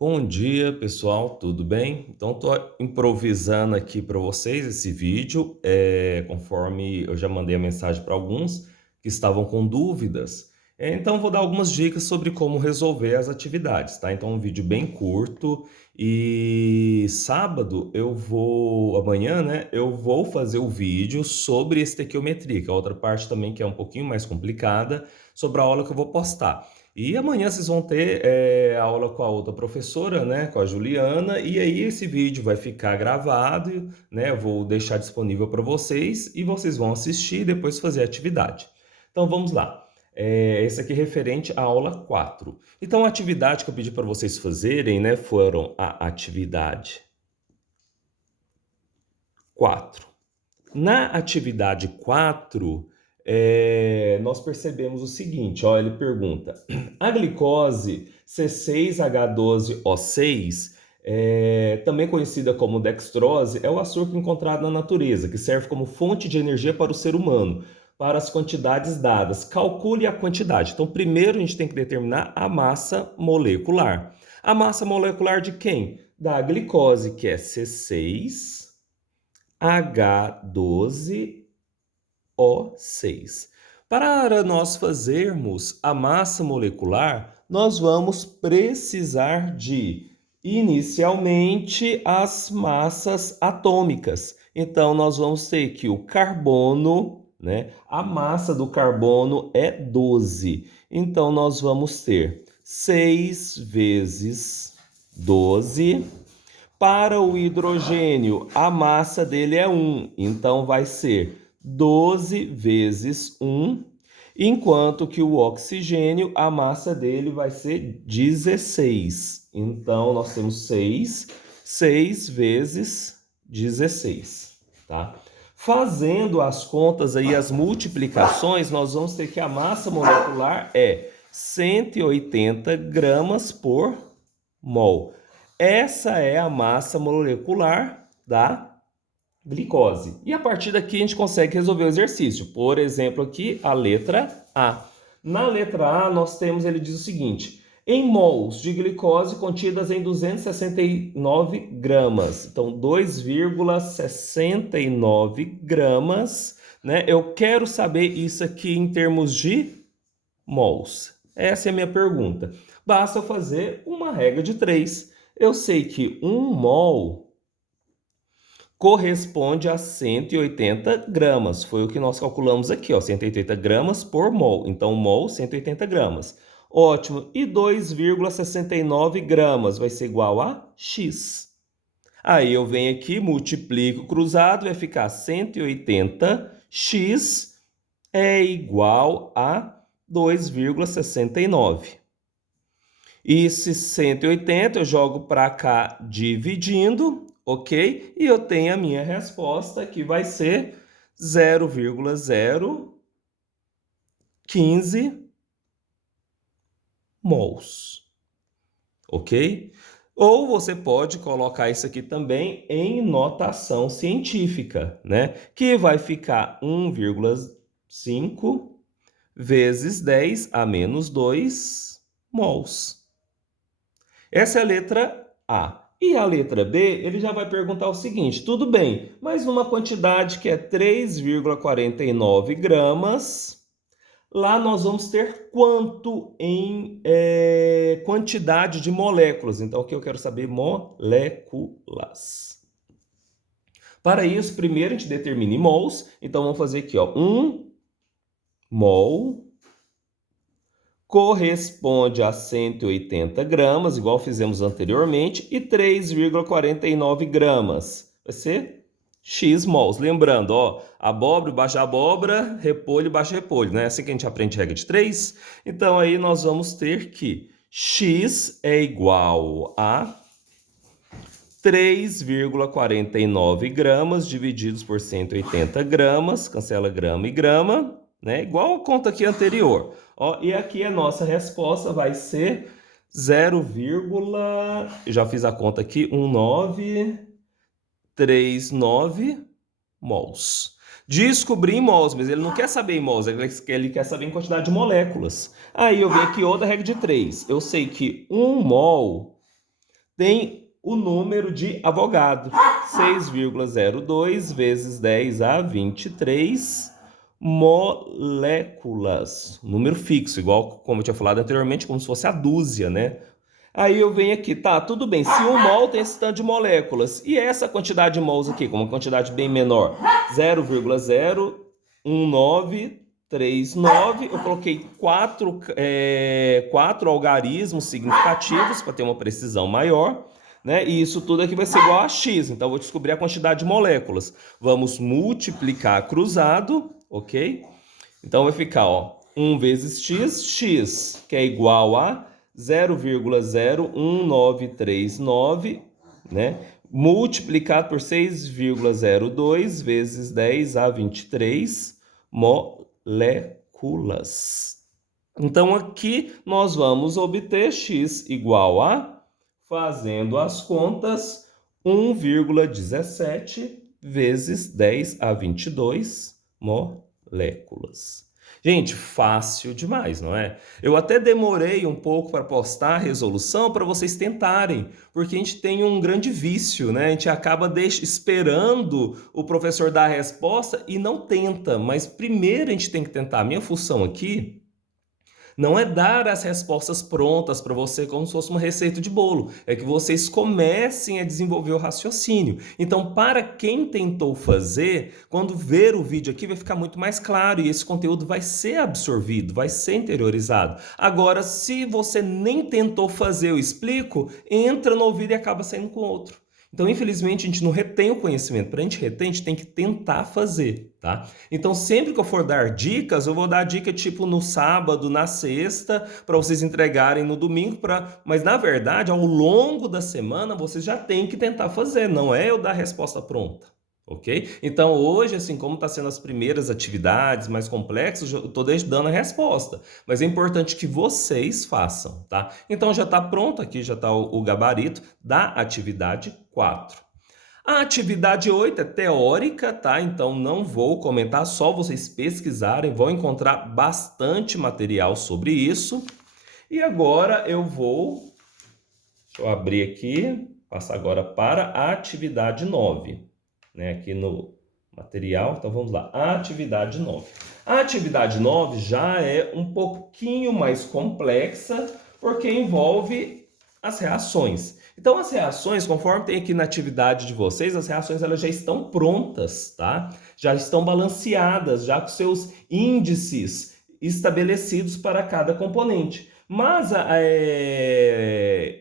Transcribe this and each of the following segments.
Bom dia, pessoal, tudo bem? Então, estou improvisando aqui para vocês esse vídeo, conforme eu já mandei a mensagem para alguns que estavam com dúvidas. Então, vou dar algumas dicas sobre como resolver as atividades, tá? Então, um vídeo bem curto e sábado amanhã, né, eu vou fazer o vídeo sobre estequiometria, que é outra parte também que é um pouquinho mais complicada, sobre a aula que eu vou postar. E amanhã vocês vão ter aula com a outra professora, né, com a Juliana, e aí esse vídeo vai ficar gravado, né, eu vou deixar disponível para vocês e vocês vão assistir e depois fazer a atividade. Então vamos lá. Esse aqui é referente à aula 4. Então a atividade que eu pedi para vocês fazerem, né, foram a atividade 4. Na atividade 4, nós percebemos o seguinte, ó, ele pergunta, a glicose C6H12O6, também conhecida como dextrose, é o açúcar encontrado na natureza, que serve como fonte de energia para o ser humano, para as quantidades dadas. Calcule a quantidade. Então, primeiro a gente tem que determinar a massa molecular. A massa molecular de quem? Da glicose, que é C6H12O6. Para nós fazermos a massa molecular, nós vamos precisar de, inicialmente, as massas atômicas. Então, nós vamos ter que o carbono, né? A massa do carbono é 12. Então, nós vamos ter 6 vezes 12. Para o hidrogênio, a massa dele é 1, então vai ser 12 vezes 1, enquanto que o oxigênio, a massa dele vai ser 16. Então, nós temos 6 vezes 16, tá? Fazendo as contas aí, as multiplicações, nós vamos ter que a massa molecular é 180 gramas por mol. Essa é a massa molecular da glicose. E a partir daqui a gente consegue resolver o exercício. Por exemplo, aqui a letra A. Na letra A, nós temos, ele diz o seguinte, em mols de glicose contidas em 269 gramas. Então, 2,69 gramas, né? Eu quero saber isso aqui em termos de mols. Essa é a minha pergunta. Basta eu fazer uma regra de 3. Eu sei que 1 mol corresponde a 180 gramas. Foi o que nós calculamos aqui, ó, 180 gramas por mol. Então, mol, 180 gramas. Ótimo. E 2,69 gramas vai ser igual a X. Aí eu venho aqui, multiplico cruzado, vai ficar 180x é igual a 2,69. E esse 180 eu jogo para cá dividindo, ok? E eu tenho a minha resposta que vai ser 0,015 mols, ok? Ou você pode colocar isso aqui também em notação científica, né? Que vai ficar 1,5 vezes 10 a menos 2 mols. Essa é a letra A. E a letra B, ele já vai perguntar o seguinte, tudo bem, mas numa quantidade que é 3,49 gramas, lá nós vamos ter quanto em quantidade de moléculas. Então, aqui eu quero saber moléculas. Para isso, primeiro a gente determina em mols. Então, vamos fazer aqui, ó, 1 mol corresponde a 180 gramas, igual fizemos anteriormente, e 3,49 gramas. Vai ser X mols. Lembrando, ó, abóbora, baixa abóbora, repolho, baixa repolho, né? Assim que a gente aprende regra de 3. Então, aí nós vamos ter que X é igual a 3,49 gramas divididos por 180 gramas, cancela grama e grama, né? Igual a conta aqui anterior. Ó, e aqui a nossa resposta vai ser 0, já fiz a conta aqui, 1939 mols. Descobri em mols, mas ele não quer saber em mols, ele quer saber em quantidade de moléculas. Aí eu venho aqui outra regra de 3. Eu sei que 1 mol tem o número de Avogadro, 6,02 vezes 10 a 23 moléculas. Número fixo, igual como eu tinha falado anteriormente, como se fosse a dúzia, né? Aí eu venho aqui, tá, tudo bem, se um mol tem esse tanto de moléculas, e essa quantidade de mols aqui, como uma quantidade bem menor, 0,01939, eu coloquei quatro algarismos significativos para ter uma precisão maior, né? E isso tudo aqui vai ser igual a x, então eu vou descobrir a quantidade de moléculas. Vamos multiplicar cruzado, ok? Então vai ficar, ó, 1 vezes x, que é igual a 0,01939, né? Multiplicado por 6,02 vezes 10 a 23 moléculas. Então, aqui nós vamos obter x igual a, fazendo as contas, 1,17 vezes 10 a 22 moléculas. Gente, fácil demais, não é? Eu até demorei um pouco para postar a resolução para vocês tentarem, porque a gente tem um grande vício, né? A gente acaba esperando o professor dar a resposta e não tenta, mas primeiro a gente tem que tentar. A minha função aqui não é dar as respostas prontas para você como se fosse uma receita de bolo. É que vocês comecem a desenvolver o raciocínio. Então, para quem tentou fazer, quando ver o vídeo aqui vai ficar muito mais claro e esse conteúdo vai ser absorvido, vai ser interiorizado. Agora, se você nem tentou fazer, eu explico, entra no ouvido e acaba saindo com outro. Então, infelizmente, a gente não retém o conhecimento. Para a gente reter, a gente tem que tentar fazer, tá? Então, sempre que eu for dar dicas, eu vou dar dica tipo no sábado, na sexta, para vocês entregarem no domingo. Mas, na verdade, ao longo da semana, vocês já têm que tentar fazer. Não é eu dar a resposta pronta. Ok? Então, hoje, assim, como está sendo as primeiras atividades mais complexas, eu estou dando a resposta. Mas é importante que vocês façam, tá? Então, já está pronto aqui, já está o gabarito da atividade 4. A atividade 8 é teórica, tá? Então, não vou comentar, só vocês pesquisarem, vão encontrar bastante material sobre isso. E agora eu vou... Deixa eu abrir aqui, passar agora para a atividade 9. Né, aqui no material, então vamos lá, a atividade 9. A atividade 9 já é um pouquinho mais complexa, porque envolve as reações. Então, as reações, conforme tem aqui na atividade de vocês, as reações elas já estão prontas, tá? Já estão balanceadas, já com seus índices estabelecidos para cada componente. Mas,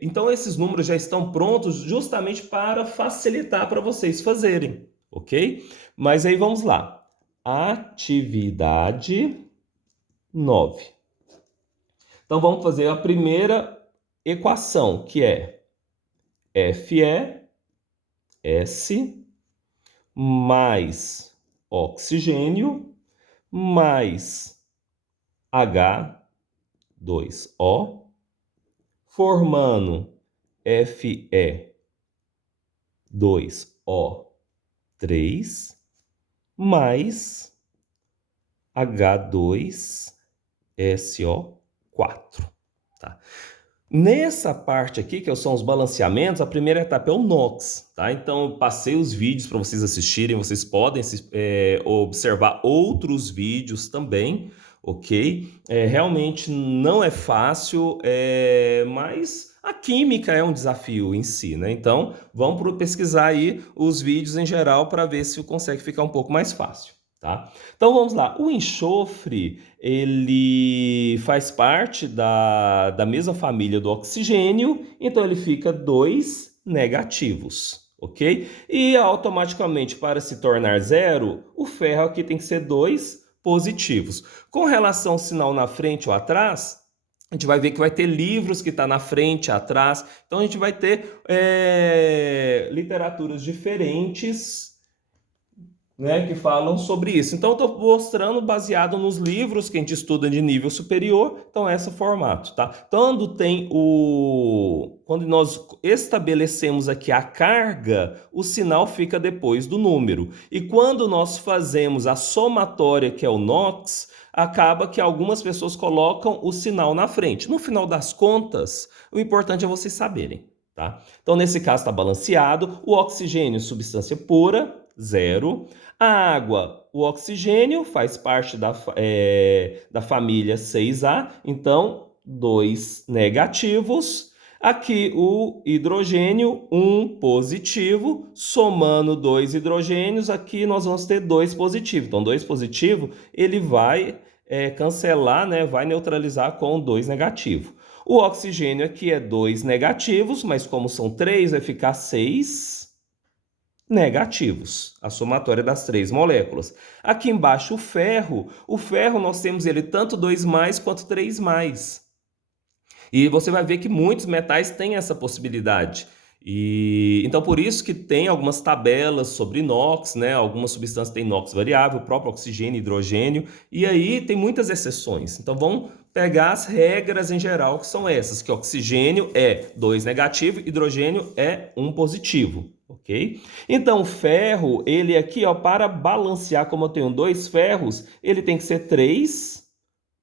então, esses números já estão prontos justamente para facilitar para vocês fazerem, ok? Mas aí vamos lá. Atividade 9. Então, vamos fazer a primeira equação, que é FeS mais oxigênio mais H2O, formando Fe2O3 mais H2SO4. Tá? Nessa parte aqui, que são os balanceamentos, a primeira etapa é o NOx, tá? Então, eu passei os vídeos para vocês assistirem, vocês podem observar outros vídeos também, ok? Realmente não é fácil, mas a química é um desafio em si, né? Então, vamos pesquisar aí os vídeos em geral para ver se consegue ficar um pouco mais fácil. Tá? Então vamos lá, o enxofre ele faz parte da mesma família do oxigênio, então ele fica 2 negativos, ok? E automaticamente para se tornar zero, o ferro aqui tem que ser 2 positivos. Com relação ao sinal na frente ou atrás, a gente vai ver que vai ter livros que estão na frente, atrás, então a gente vai ter literaturas diferentes, né, que falam sobre isso. Então, eu estou mostrando baseado nos livros que a gente estuda de nível superior. Então, esse é o formato, tá? Quando nós estabelecemos aqui a carga, o sinal fica depois do número. E quando nós fazemos a somatória, que é o NOx, acaba que algumas pessoas colocam o sinal na frente. No final das contas, o importante é vocês saberem. tá? Então, nesse caso, está balanceado. O oxigênio, substância pura, 0. A água, o oxigênio, faz parte da família 6A, então, 2 negativos. Aqui o hidrogênio, 1 positivo, somando 2 hidrogênios, aqui nós vamos ter 2 positivos. Então, 2 positivo, ele vai cancelar, né, vai neutralizar com 2 negativo. O oxigênio aqui é 2 negativos, mas como são 3, vai ficar 6 negativos, a somatória das 3 moléculas. Aqui embaixo o ferro nós temos ele tanto 2+ quanto 3+. E você vai ver que muitos metais têm essa possibilidade. Então, por isso que tem algumas tabelas sobre inox, né? Algumas substâncias têm inox variável, o próprio oxigênio, hidrogênio, e aí tem muitas exceções. Então, vamos pegar as regras em geral, que são essas, que oxigênio é 2 negativo, hidrogênio é 1 positivo, ok? Então, o ferro, ele aqui, ó, para balancear, como eu tenho 2 ferros, ele tem que ser 3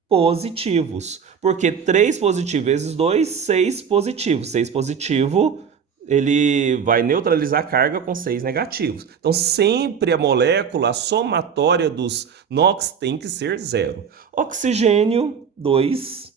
positivos. Porque 3 positivo vezes 2, 6 positivo. 6 positivo, ele vai neutralizar a carga com 6 negativos. Então, sempre a molécula, a somatória dos NOx tem que ser 0. Oxigênio, 2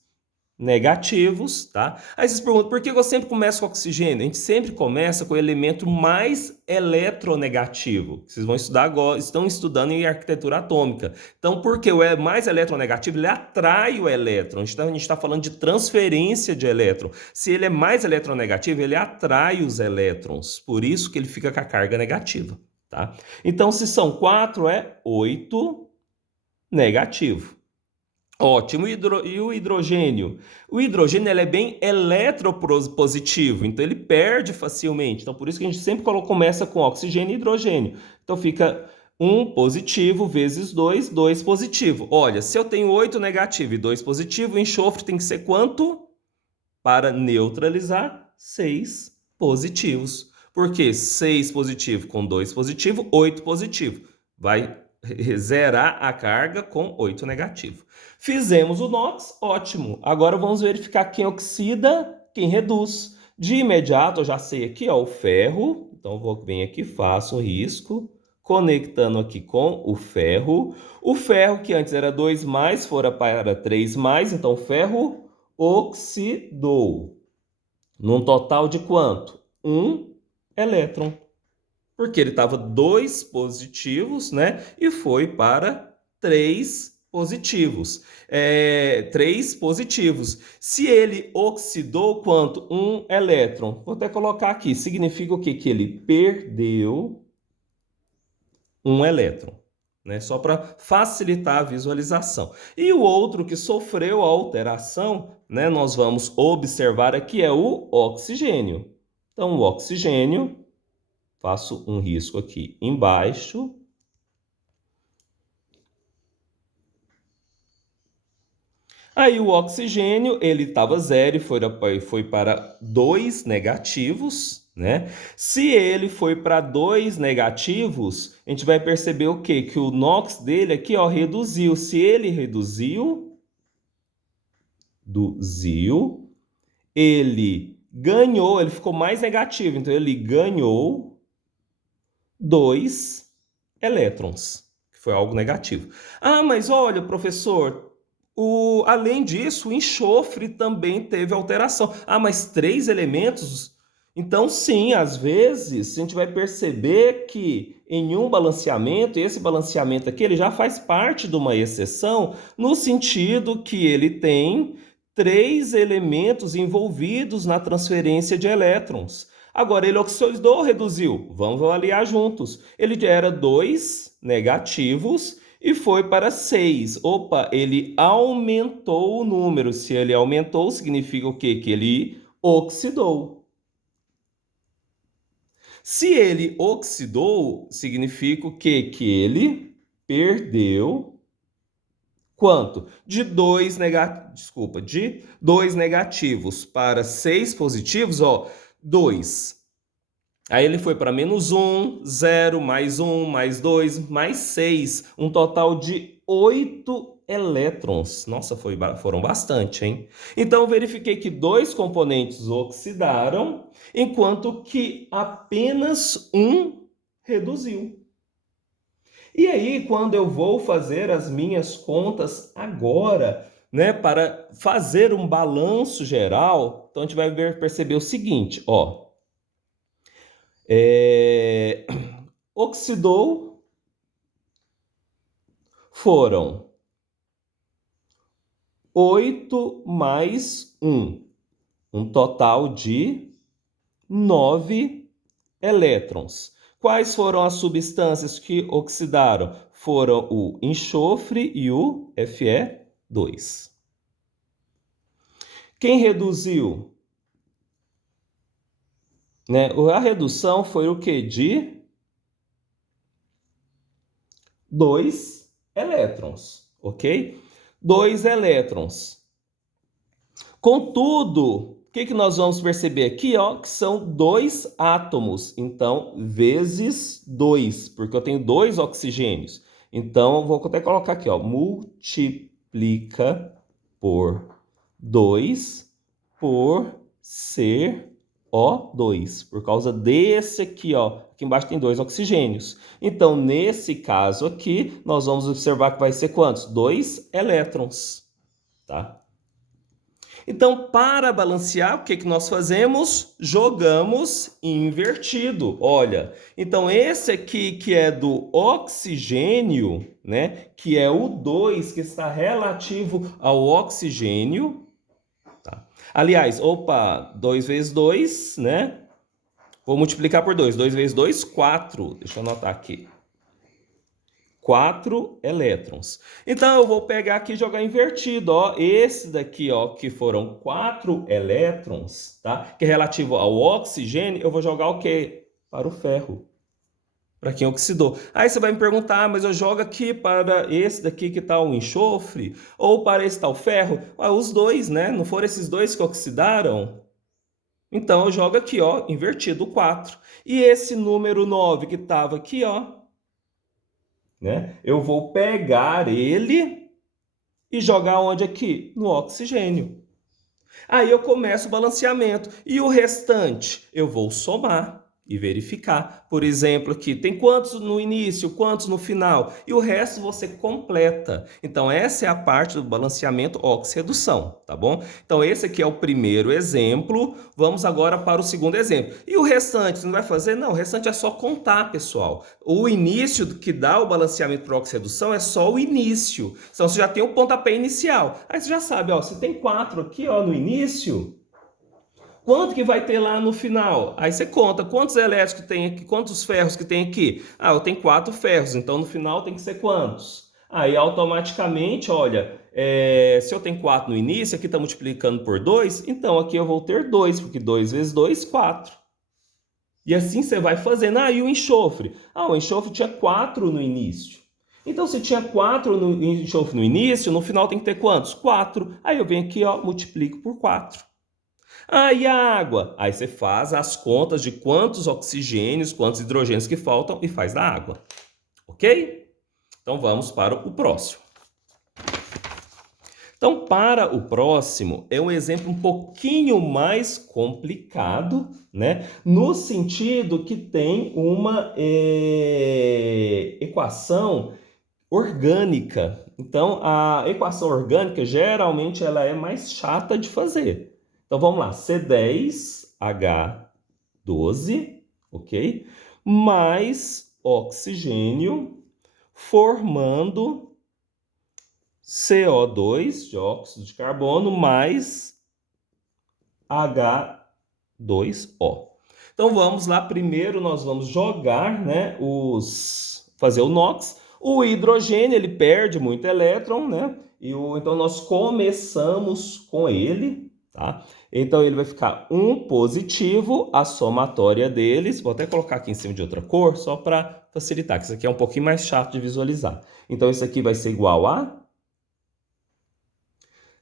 negativos, tá? Aí vocês perguntam, por que eu sempre começo com oxigênio? A gente sempre começa com o elemento mais eletronegativo. Vocês vão estudar agora, estão estudando em arquitetura atômica. Então, porque o mais eletronegativo, ele atrai o elétron. A gente está falando de transferência de elétron. Se ele é mais eletronegativo, ele atrai os elétrons. Por isso que ele fica com a carga negativa, tá? Então, se são 4, é 8 negativo. Ótimo. E o hidrogênio? O hidrogênio ele é bem eletropositivo, então ele perde facilmente. Então, por isso que a gente sempre começa com oxigênio e hidrogênio. Então, fica 1 positivo vezes 2, 2 positivo. Olha, se eu tenho 8 negativo e 2 positivo, o enxofre tem que ser quanto? Para neutralizar, 6 positivos. Por quê? 6 positivo com 2 positivo, 8 positivo. Vai zerar a carga com 8 negativo. Fizemos o NOx, ótimo. Agora vamos verificar quem oxida, quem reduz. De imediato, eu já sei aqui, ó, o ferro. Então, vou vir aqui, faço um risco, conectando aqui com o ferro. O ferro, que antes era 2+, fora para 3+, então o ferro oxidou. Num total de quanto? 1 elétron. Porque ele estava 2 positivos, né? E foi para 3 positivos. 3 positivos. Se ele oxidou quanto? 1 elétron. Vou até colocar aqui. Significa o quê? Que ele perdeu 1 elétron. Né? Só para facilitar a visualização. E o outro que sofreu a alteração, né? Nós vamos observar aqui é o oxigênio. Então, o oxigênio, faço um risco aqui embaixo. Aí o oxigênio, ele estava 0 e foi para 2 negativos, né? Se ele foi para 2 negativos, a gente vai perceber o quê? Que o NOx dele aqui, ó, reduziu. Se ele reduziu, ele ganhou, ele ficou mais negativo. Então, ele ganhou 2 elétrons, que foi algo negativo. Ah, mas olha, professor, além disso, o enxofre também teve alteração. Ah, mas 3 elementos? Então, sim, às vezes, a gente vai perceber que em um balanceamento, esse balanceamento aqui, ele já faz parte de uma exceção, no sentido que ele tem 3 elementos envolvidos na transferência de elétrons. Agora, ele oxidou ou reduziu? Vamos avaliar juntos. Ele era 2 negativos e foi para 6. Opa, ele aumentou o número. Se ele aumentou, significa o quê? Que ele oxidou. Se ele oxidou, significa o quê? Que ele perdeu quanto? De 2 negativos para 6 positivos, ó, 2. Aí ele foi para -1, 0, mais 1, mais 2, mais 6. Um total de 8 elétrons. Nossa, foram bastante, hein? Então, verifiquei que 2 componentes oxidaram, enquanto que apenas um reduziu. E aí, quando eu vou fazer as minhas contas agora, né, para fazer um balanço geral, então a gente vai perceber o seguinte, ó. Oxidou foram 8 mais 1, um total de 9 elétrons. Quais foram as substâncias que oxidaram? Foram o enxofre e o Fe2. Quem reduziu? Né? A redução foi o quê? De 2 elétrons, ok? 2 elétrons. Contudo, o que nós vamos perceber aqui? Ó, que são 2 átomos. Então, vezes 2, porque eu tenho 2 oxigênios. Então, vou até colocar aqui, ó, multiplica por 2 por ser O2, por causa desse aqui, ó. Aqui embaixo tem 2 oxigênios. Então, nesse caso aqui, nós vamos observar que vai ser quantos? 2 elétrons, tá? Então, para balancear, o que nós fazemos? Jogamos invertido. Olha, então esse aqui que é do oxigênio, né? Que é o 2, que está relativo ao oxigênio. Tá? Aliás, 2 vezes 2, né? Vou multiplicar por 2. 2 vezes 2, 4. Deixa eu anotar aqui. 4 elétrons. Então, eu vou pegar aqui e jogar invertido, ó. Esse daqui, ó, que foram 4 elétrons, tá? Que é relativo ao oxigênio, eu vou jogar o quê? Para o ferro. Para quem oxidou. Aí você vai me perguntar, mas eu jogo aqui para esse daqui que tá o enxofre? Ou para esse tal ferro? Ah, os dois, né? Não foram esses dois que oxidaram? Então, eu jogo aqui, ó, invertido, 4. E esse número 9 que estava aqui, ó, né? Eu vou pegar ele e jogar onde aqui? No oxigênio. Aí eu começo o balanceamento. E o restante? Eu vou somar e verificar. Por exemplo, aqui tem quantos no início, quantos no final. E o resto você completa. Então, essa é a parte do balanceamento oxirredução, tá bom? Então, esse aqui é o primeiro exemplo. Vamos agora para o segundo exemplo. E o restante, você não vai fazer? Não, o restante é só contar, pessoal. O início que dá o balanceamento para oxirredução é só o início. Então, você já tem o pontapé inicial. Aí você já sabe, ó, se tem 4 aqui, ó, no início, quanto que vai ter lá no final? Aí você conta quantos elétrons que tem aqui, quantos ferros que tem aqui. Ah, eu tenho 4 ferros, então no final tem que ser quantos? Aí automaticamente, olha, se eu tenho 4 no início, aqui está multiplicando por 2, então aqui eu vou ter 2, porque 2 vezes 2, 4. E assim você vai fazendo. Ah, e o enxofre? Ah, o enxofre tinha 4 no início. Então, se tinha 4 no enxofre no início, no final tem que ter quantos? 4. Aí eu venho aqui, ó, multiplico por 4. Ah, e a água? Aí você faz as contas de quantos oxigênios, quantos hidrogênios que faltam e faz da água. Ok? Então vamos para o próximo. Então, para o próximo, é um exemplo um pouquinho mais complicado, né? No sentido que tem uma equação orgânica. Então, a equação orgânica, geralmente, ela é mais chata de fazer. Então, vamos lá. C10H12, ok? Mais oxigênio formando CO2, dióxido de carbono, mais H2O. Então, vamos lá. Primeiro, nós vamos jogar, né, fazer o NOx. O hidrogênio, ele perde muito elétron, né? Então, nós começamos com ele, tá? Então, ele vai ficar um positivo, a somatória deles. Vou até colocar aqui em cima de outra cor, só para facilitar, que isso aqui é um pouquinho mais chato de visualizar. Então, isso aqui vai ser igual a...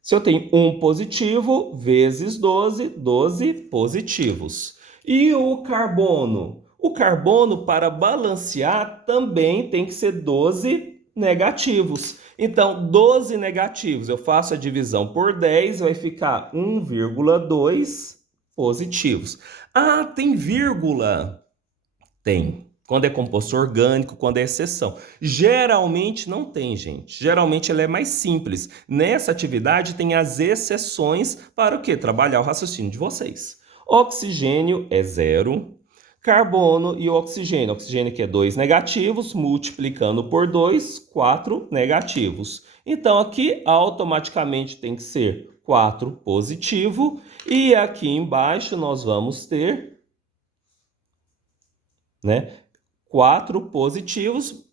Se eu tenho 1 positivo vezes 12, 12 positivos. E o carbono? O carbono, para balancear, também tem que ser 12 negativos. Então, 12 negativos, eu faço a divisão por 10, vai ficar 1,2 positivos. Ah, tem vírgula? Tem. Quando é composto orgânico, quando é exceção. Geralmente não tem, gente. Geralmente ela é mais simples. Nessa atividade tem as exceções para o quê? Trabalhar o raciocínio de vocês. Oxigênio é 0. Carbono e oxigênio. Oxigênio que é 2 negativos, multiplicando por 2, 4 negativos. Então aqui automaticamente tem que ser 4 positivo. E aqui embaixo nós vamos ter, né, 4 positivos,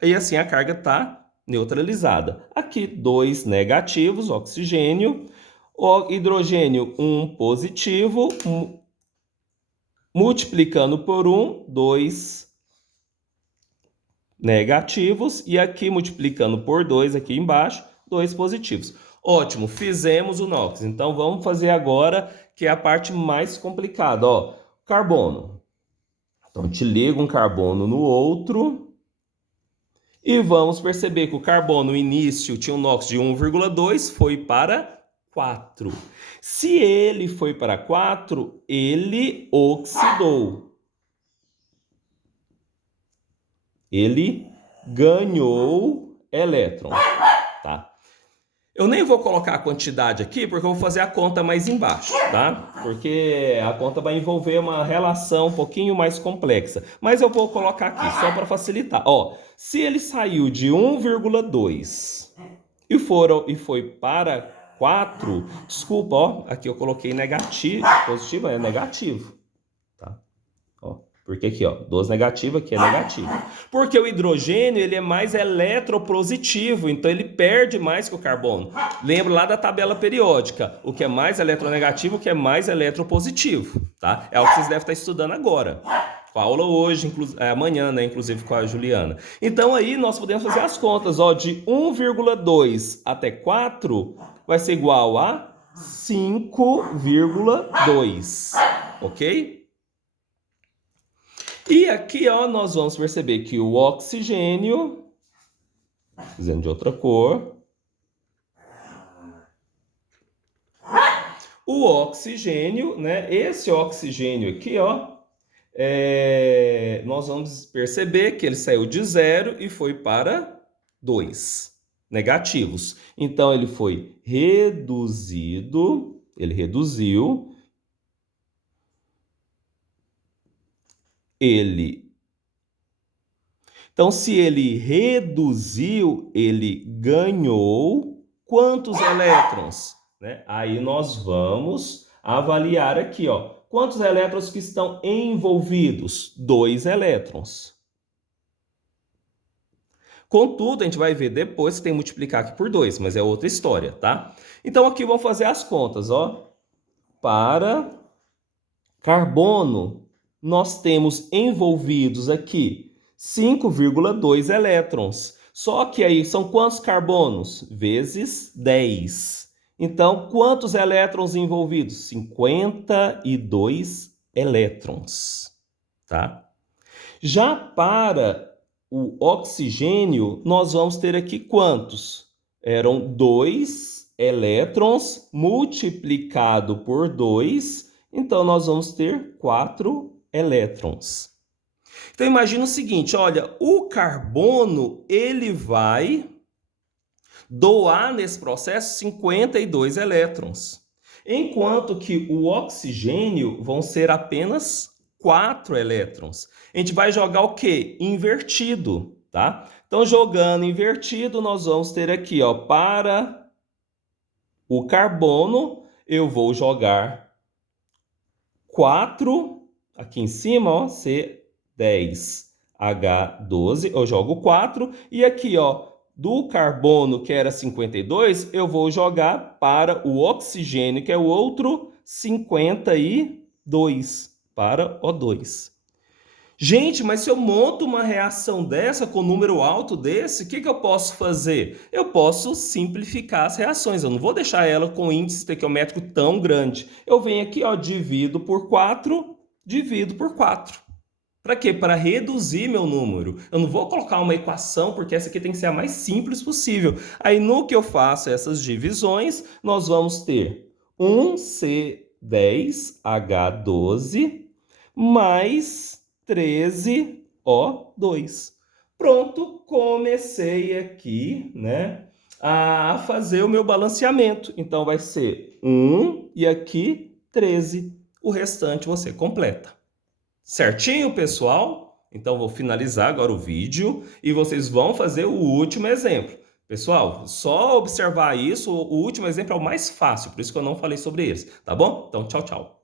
e assim a carga está neutralizada. Aqui, 2 negativos, oxigênio, o hidrogênio, 1 positivo, multiplicando por 1, 2 negativos, e aqui multiplicando por 2, aqui embaixo, 2 positivos. Ótimo, fizemos o NOx. Então, vamos fazer agora, que é a parte mais complicada. Ó, carbono. Então, te liga um carbono no outro e vamos perceber que o carbono no início tinha um NOx de 1,2, foi para 4. Se ele foi para 4, ele oxidou. Ele ganhou elétron, tá? Eu nem vou colocar a quantidade aqui, porque eu vou fazer a conta mais embaixo, tá? Porque a conta vai envolver uma relação um pouquinho mais complexa. Mas eu vou colocar aqui, só para facilitar. Ó, se ele saiu de 1,2 e foi para 4, desculpa, ó, aqui eu coloquei negativo, positivo é negativo, tá? Ó. Porque aqui, ó, 12 negativo, aqui é negativo. Porque o hidrogênio, ele é mais eletropositivo, então ele perde mais que o carbono. Lembra lá da tabela periódica, o que é mais eletronegativo, o que é mais eletropositivo, tá? É o que vocês devem estar estudando agora. Com a aula hoje, amanhã, né, inclusive com a Juliana. Então aí nós podemos fazer as contas, ó, de 1,2 até 4 vai ser igual a 5,2, ok? E aqui, ó, nós vamos perceber que o oxigênio, fazendo de outra cor, o oxigênio, né? Esse oxigênio aqui, ó, nós vamos perceber que ele saiu de 0 e foi para 2 negativos. Então, ele foi reduzido, ele reduziu, Então, se ele reduziu, ele ganhou quantos elétrons? Né? Aí nós vamos avaliar aqui, ó. Quantos elétrons que estão envolvidos? 2 elétrons. Contudo, a gente vai ver depois que tem que multiplicar aqui por 2, mas é outra história, tá? Então, aqui vamos fazer as contas, ó. Para carbono, nós temos envolvidos aqui 5,2 elétrons. Só que aí são quantos carbonos? Vezes 10. Então, quantos elétrons envolvidos? 52 elétrons, tá? Já para o oxigênio, nós vamos ter aqui quantos? Eram 2 elétrons multiplicado por 2, então nós vamos ter 4 elétrons. Então imagina o seguinte, olha, o carbono ele vai doar nesse processo 52 elétrons, enquanto que o oxigênio vão ser apenas 4 elétrons. A gente vai jogar o quê? Invertido, tá? Então, jogando invertido, nós vamos ter aqui, ó, para o carbono, eu vou jogar 4, aqui em cima, ó, C10H12, eu jogo 4, e aqui, ó, do carbono, que era 52, eu vou jogar para o oxigênio, que é o outro 52, para O2. Gente, mas se eu monto uma reação dessa com número alto desse, o que eu posso fazer? Eu posso simplificar as reações. Eu não vou deixar ela com índice estequiométrico tão grande. Eu venho aqui, ó, divido por 4, divido por 4. Para quê? Para reduzir meu número. Eu não vou colocar uma equação, porque essa aqui tem que ser a mais simples possível. Aí, no que eu faço essas divisões, nós vamos ter 1C10H12 mais 13O2. Pronto, comecei aqui, né, a fazer o meu balanceamento. Então, vai ser 1 e aqui 13. O restante você completa. Certinho, pessoal? Então, vou finalizar agora o vídeo e vocês vão fazer o último exemplo. Pessoal, só observar isso, o último exemplo é o mais fácil, por isso que eu não falei sobre eles, tá bom? Então, tchau, tchau.